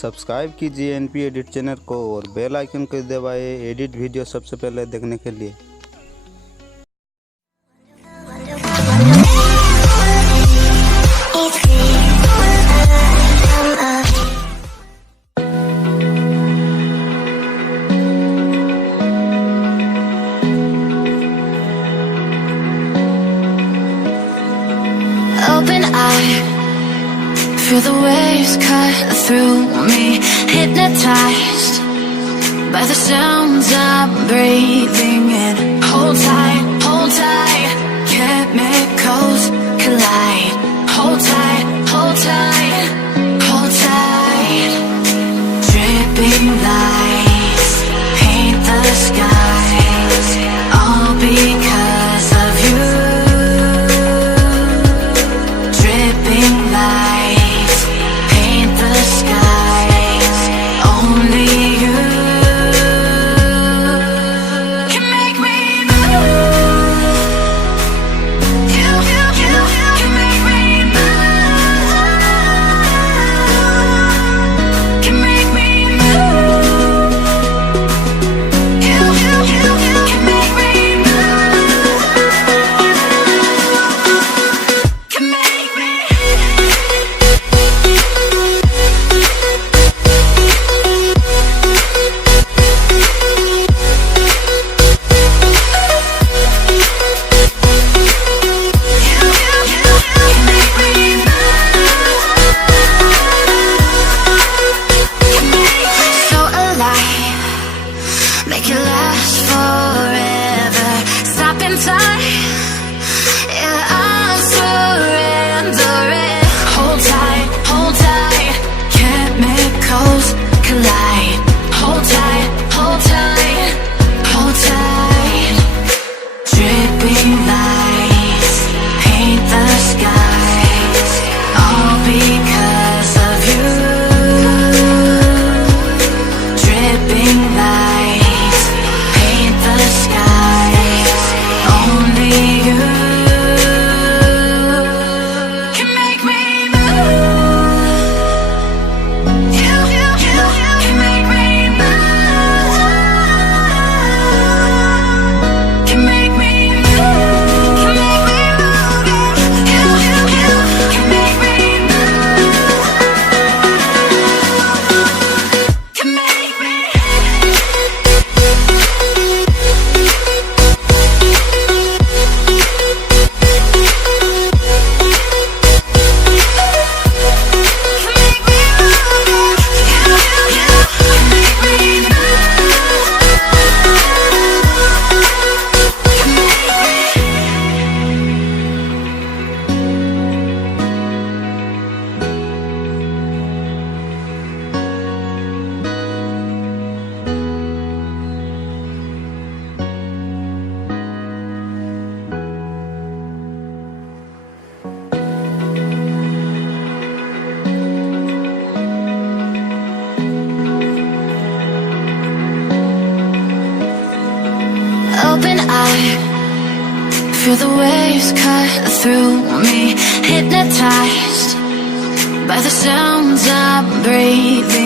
Subscribe कीजिए NP edit channel को और बेल आइकन को दबाएं एडिट वीडियो सबसे पहले देखने के लिए। Open eye, feel the waves cut through me, hypnotized by the sounds I'm breathing in. Hold tight, chemicals collide. Hold tight, hold tight, hold tight. Dripping lights paint the skies, all because of you. Lights paint the skies. Only you can make me move. You can make me move. Can make me move. You can make me move. Can make me. Make it last forever. Stop in time. Yeah, I'm surrendering. Hold tight, chemicals collide. Hold tight, hold tight, hold tight. Dripping lights paint the skies, all because of you. Dripping lights paint the skies. Only you can make me move. You can make me move. Can make me move. Can make me move. You can make me move. Can make me. Open eye, feel the waves cut through me, hypnotized by the sounds I'm breathing.